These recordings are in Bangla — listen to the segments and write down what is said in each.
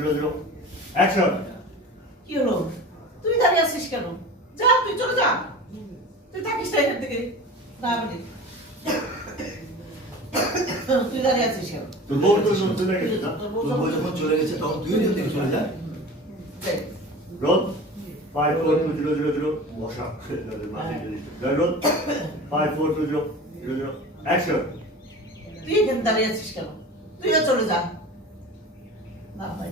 Zero zero action. কি হলো? তুই দাঁড়িয়ে আছিস কেন? যা, তুই চলে যা। তুই থাকিস না এখান থেকে। না আমি তুই দাঁড়িয়ে আছিস কেন? তোর বউ তো চলে গেছে না? তোর তোর বউ যখন চলে গেছে তখন তুই এখান থেকে চলে যা। রোল 542000 বসা রোল 542000 অ্যাকশন। তুই এখানে দাঁড়িয়ে আছিস কেন? তুইও চলে যা। না ভাই,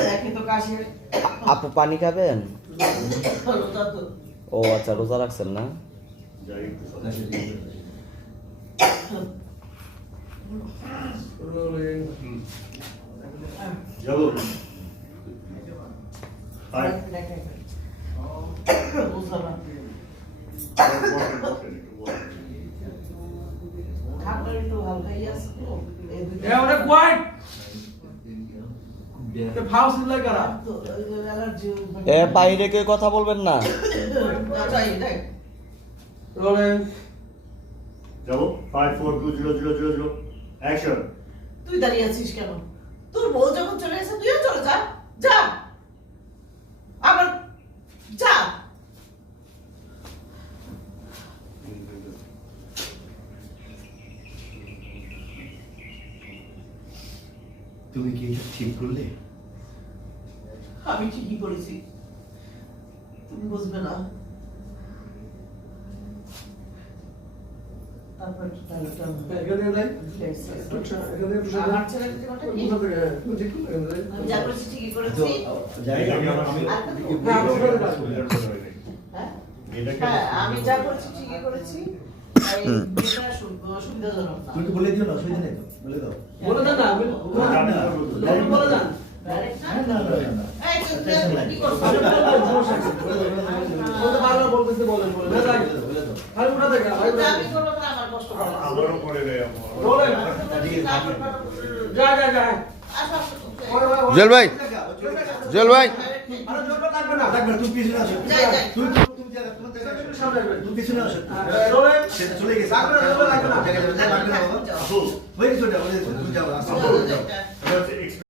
দেখি তো কাশি। আপু পানি খাবেন? রোজা তো। ও আচ্ছা, রোজা রাখছেন না? যাই একটু যাবো ফাইভ বুঝলাম না। ঠান্ডা একটু হালকাই আছে তো। এই দুটো- অনেক হোয়াইট বিয়া- ফাউস লাই করা তো ওই যে অ্যালার্জি এ বাইরে কেউ কথা বলবেন না। যাই দেখ। রোলেন যাবো 542000 অ্যাকশন। তুই দাঁড়িয়ে আছিস কেন? তোর বউ যখন চলে গেছে তুইও চলে যা। যা, আবার যা। তুমি কি এটা ঠিক করলে? আমি ঠিকই করেছি, তুমি বুঝবে না। তারপর একটু তালিকা এখানে দেয় flex আছে। আচ্ছা এখানে একটু আমার ছেলের জীবনটা কি? কোথা থেকে তুমি ঠিক করে দেয় আমি যা করেছি ঠিকই করেছি। যাই আমি আর না আমি করে দাও হ্যাঁ? হ্যাঁ, আমি যা করেছি ঠিকই করেছি। এই মেয়েটা সুবিধাজনক না। তুমি তো বলে দিও না, অসুবিধা নেই তো, বলে দাও। বলে দেন না বলে দেন Direct না? না, না, না, না, না। এই, তুই Attention line. কি করছিস? আমি বলবো সমস্যা কি বলতে বারবার বলতেছে বলেন বলেন না যাই বলে দাও, বলে দাও। খালি উঠা দেখা ভাই কিন্তু আমি করবো না, আমার কষ্ট হবে। আমারও পড়ে নেই আমার রোলেন যা যা যা আসো, আসো, জুয়েল ভাই, জুয়েল ভাই, আরে জোরটা লাগবে না থাকবে না, তুমি পিছনে আসো। যাই, যাই। তুমি জায়গা, তোমার জায়গা আসো। সামনে আসবেন তুমি পিছনে আসো। রোলেন সেটা চলে গেছে। লাগবে না, লাগবে না। জায়গা যাবে, লাগবে না বাবা। আপু হয়ে গেছে ওটা, হয়ে গেছে। তুমি যাও, আসো। যাই, যাই, যাই।